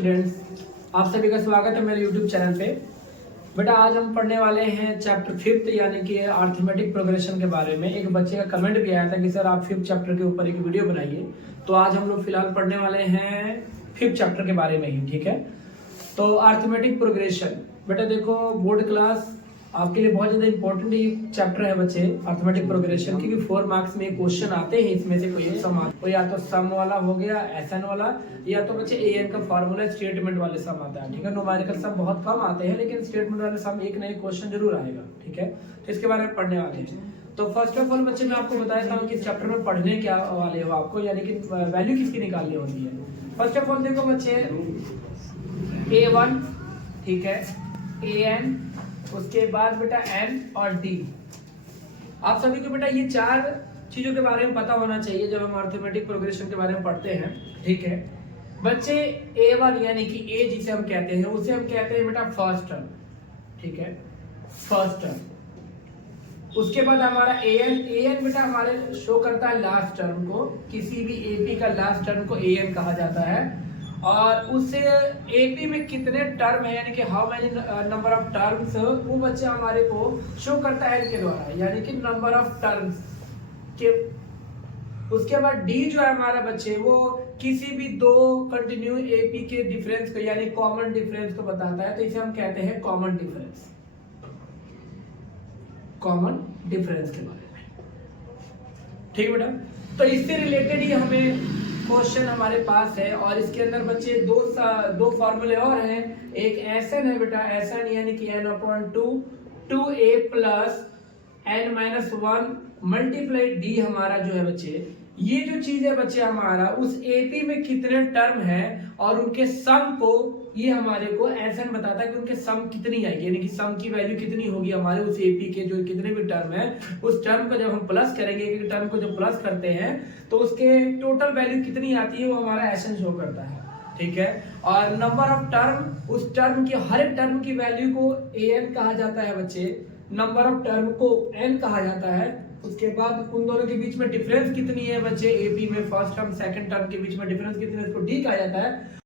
Students, आप सभी का स्वागत है मेरे यूट्यूब चैनल पे। बेटा आज हम पढ़ने वाले हैं चैप्टर 5 यानी कि अर्थमेटिक प्रोग्रेशन के बारे में। एक बच्चे का कमेंट भी आया था कि सर आप 5th चैप्टर के ऊपर एक वीडियो बनाइए, तो आज हम लोग फिलहाल पढ़ने वाले हैं 5th चैप्टर के बारे में ही। ठीक है, तो अर्थमेटिक प्रोग्रेशन बेटा देखो, बोर्ड क्लास आपके लिए बहुत ज्यादा इंपॉर्टेंट ही चैप्टर है बच्चे, अर्थमेटिक प्रोग्रेशन, क्योंकि 4 मार्क्स में क्वेश्चन आते हैं इसमें से कोई एक सम, या तो सम वाला हो गया, एसएन वाला, या तो बच्चे एएन का फार्मूला स्टेटमेंट वाले सम आता है। ठीक है, न्यूमेरिकल सम बहुत कम आते हैं, लेकिन स्टेटमेंट वाले सम एक ना एक क्वेश्चन जरूर आएगा। ठीक है, तो इसके बारे में पढ़ने वाले हैं। तो फर्स्ट ऑफ ऑल बच्चे मैं आपको बता देता हूँ कि इस चैप्टर में पढ़ने क्या वाले हो आपको, यानी कि वैल्यू किसकी निकालनी होती है। फर्स्ट ऑफ ऑल देखो बच्चे, A1, ठीक है, AN, उसके बाद बेटा N और D। आप सभी को बेटा ये 4 चीजों के बारे में पता होना चाहिए जब हम अर्थमेटिक प्रोग्रेशन के बारे में पढ़ते हैं। ठीक है बच्चे, A1 यानी कि A जिसे हम कहते हैं, उसे हम कहते हैं बेटा फर्स्ट टर्म। ठीक है, फर्स्ट टर्म। उसके बाद हमारा AN बेटा हमारे शो करता है लास्ट टर्म को, किसी भी AP का लास्ट टर्म को AN कहा जाता है। और उससे AP में कितने टर्म है, यानी कि how many number of terms, वो बच्चे हमारे को शो करता है इनके द्वारा, यानी कि नंबर ऑफ टर्म्स के। उसके बाद D जो है हमारा बच्चे, वो किसी भी दो कंटिन्यू AP के डिफरेंस को, यानी कॉमन डिफरेंस को बताता है, तो इसे हम कहते हैं कॉमन डिफरेंस, कॉमन डिफरेंस के बारे में। ठीक है बेटा, तो इससे रिलेटेड ही हमें क्वेश्चन हमारे पास है, और इसके अंदर बच्चे दो फॉर्मूले और हैं। एक एसएन है बेटा, एसएन यानी कि n/2 2a plus n-1 multiply D हमारा जो है बच्चे, ये जो चीज है बच्चे हमारा उस AP में कितने टर्म है और उनके सम को, ये हमारे को एसएन बताता है कि उनके सम कितनी आएगी, यानी कि सम की वैल्यू कितनी होगी हमारे उस AP के जो कितने भी टर्म है, उस टर्म को जब हम प्लस करेंगे, एक टर्म को जब प्लस करते हैं तो उसके टोटल वैल्यू कितनी आती है वो हमारा एसएन शो करता है। ठीक है, और नंबर ऑफ टर्म, उस टर्म की हर एक टर्म की वैल्यू को AN कहा जाता है बच्चे, नंबर ऑफ टर्म को N कहा जाता है। उसके बाद उन दोनों के बीच में डिफरेंस कितनी है बच्चे, AP में फर्स्ट टर्म सेकंड टर्म के बीच में डिफरेंस कितनी है, उसको D कहा जाता है।